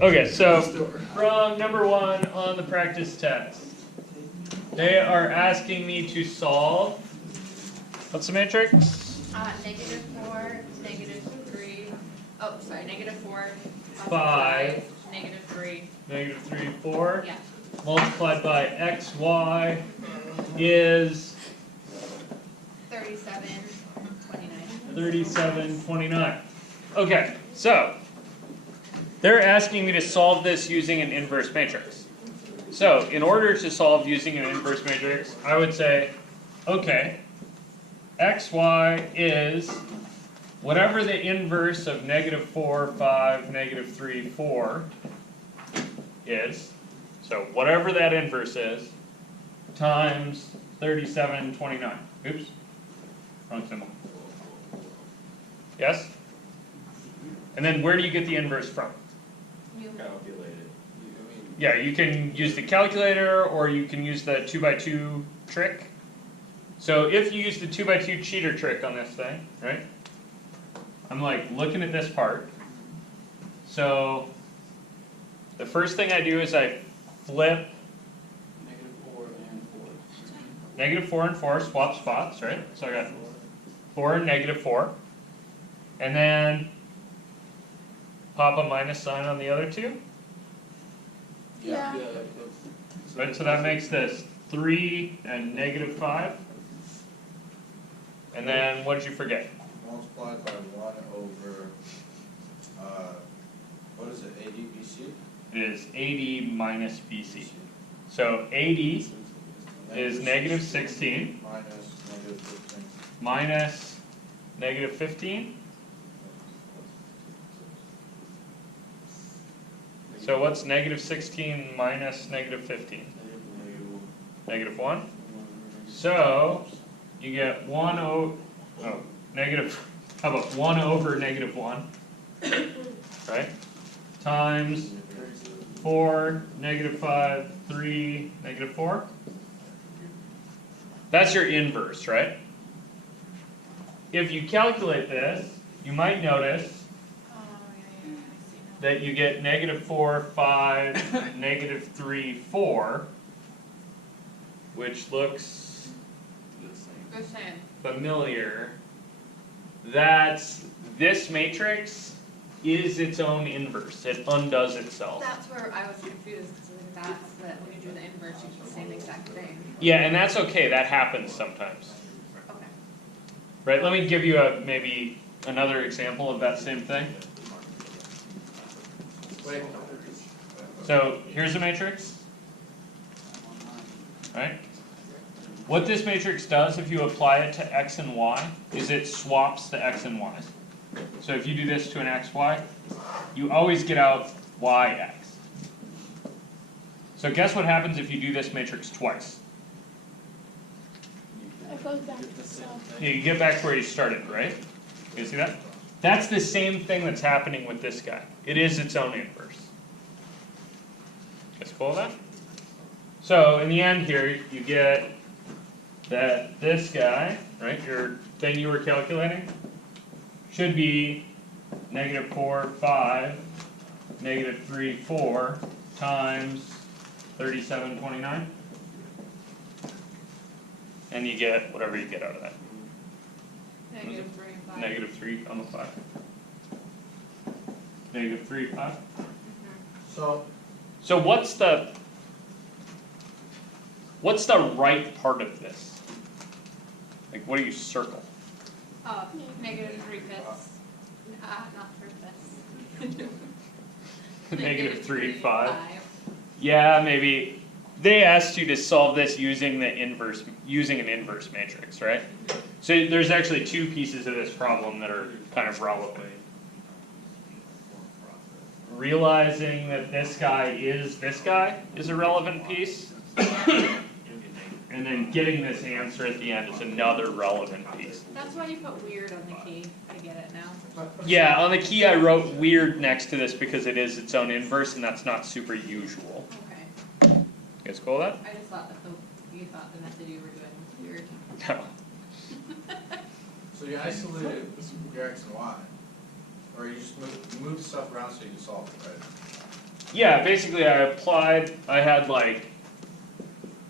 Okay, so from number 1 on the practice test, they are asking me to solve, what's the matrix? -4, -3, oh, sorry, -4, 5, -3. -3, 4, Yeah. multiplied by xy is 37, 29. 37, 29. Okay, so they're asking me to solve this using an inverse matrix. So in order to solve using an inverse matrix, I would say, okay, xy is whatever the inverse of -4, 5, -3, 4 is, so whatever that inverse is, times 37, 29. Oops, wrong symbol. Yes? And then where do you get the inverse from? Calculate it. Yeah, you can use the calculator or you can use the 2x2 trick. So if you use the 2x2 cheater trick on this thing, right? I'm like looking at this part. So the first thing I do is I flip -4 and 4. -4 and 4, swap spots, right? So I got 4 and -4. And then pop a minus sign on the other two. Yeah. Right, so that makes this 3 and -5. And then what did you forget? Multiplied by 1 over, what is it, AD BC? It is 80 minus BC. So 80 is -16 Minus -15. minus -15. So what's -16 minus -15? -1. So you get 1 over, how about 1 over -1, right? Times 4, -5, 3, -4. That's your inverse, right? If you calculate this, you might notice Oh, yeah, I see now. that you get -4, 5, -3, 4, which looks Go sand. familiar. That's this matrix is its own inverse. It undoes itself. That's where I was confused, because that's that when you do the inverse, you get the same exact thing. Yeah, and that's okay. That happens sometimes. Okay. Right? Let me give you maybe another example of that same thing. Wait. So here's a matrix, right? What this matrix does, if you apply it to x and y, is it swaps the x and y's. So if you do this to an xy, you always get out yx. So guess what happens if you do this matrix twice? It goes back to the south. You get back to where you started, right? You see that? That's the same thing that's happening with this guy. It is its own inverse. Guys cool with that? So in the end here, you get that this guy, right, your thing you were calculating, should be -4, 5, -3, 4 times 37, 29. And you get whatever you get out of that. -3 and 5. -3 on the 5. -3, 5. So what's the right part of this? Like what do you circle? Oh, -3/5. Not for this. -3, 5. Yeah, maybe. They asked you to solve this using an inverse matrix, right? So there's actually two pieces of this problem that are kind of relevant. Realizing that this guy is a relevant piece. And then getting this answer at the end is another relevant piece. That's why you put weird on the key. I get it now. Yeah, on the key I wrote weird next to this because it is its own inverse and that's not super usual. Okay. You guys cool with I just thought that you thought the method you were doing was weird. that? No. So you isolated your x and y, or you just moved stuff around so you can solve it, right? Yeah, basically I had like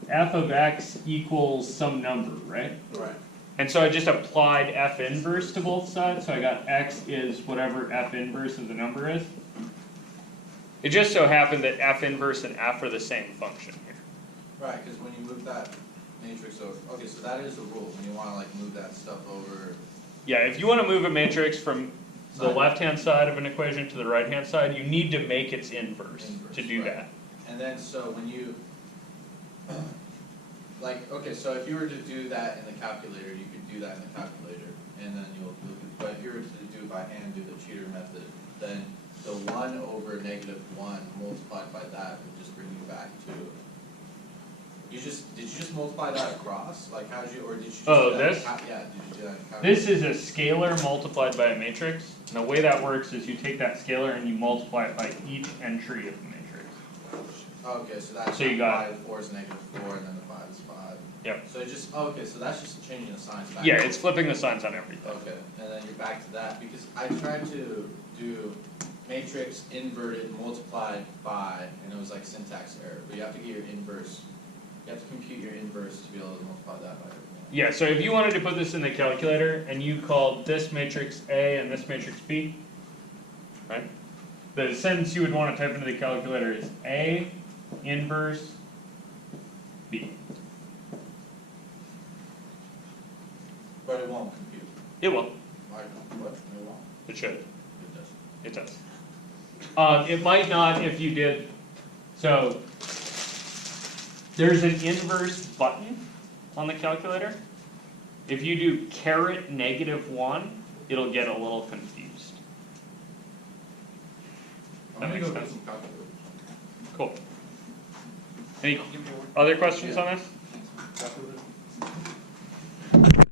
f of x equals some number, right? Right. And so I just applied f inverse to both sides, so I got x is whatever f inverse of the number is. It just so happened that f inverse and f are the same function here. Right, because when you move that matrix over, okay, so that is the rule, when you wanna like move that stuff over. Yeah, if you wanna move a matrix from the Side. left-hand side of an equation to the right-hand side, you need to make its inverse to do Right. that. And then, so when you, like, okay, so if you were to do that in the calculator, you could do that in the calculator, and then but if you were to do it by hand, do the cheater method, then the 1 over negative 1 multiplied by that would just bring you back to, did you just multiply that across? Like, how did you, or did you just Oh, do that in this? yeah, did you do that in calculator? This is a scalar multiplied by a matrix, and the way that works is you take that scalar and you multiply it by each entry of the matrix. Okay, so that's So you got- 5, 4 is negative 4, and then the 5 is 5. Yep. So it just, okay, so that's just changing the signs back. Yeah, it's flipping the signs on everything. Okay, and then you're back to that, because I tried to do matrix inverted multiplied by, and it was like syntax error, but you have to get your inverse, you have to compute your inverse to be able to multiply that by everything. Yeah, so if you wanted to put this in the calculator and you called this matrix A and this matrix B, right? The sentence you would want to type into the calculator is A inverse B. But it won't compute. It will. Why not? What? It won't. It should. It does. It does. It might not if you did, so there's an inverse button on the calculator. If you do caret -1, it'll get a little confused. I'm That gonna makes go get sense. some calculators. Cool. Any other questions on this? Calculators?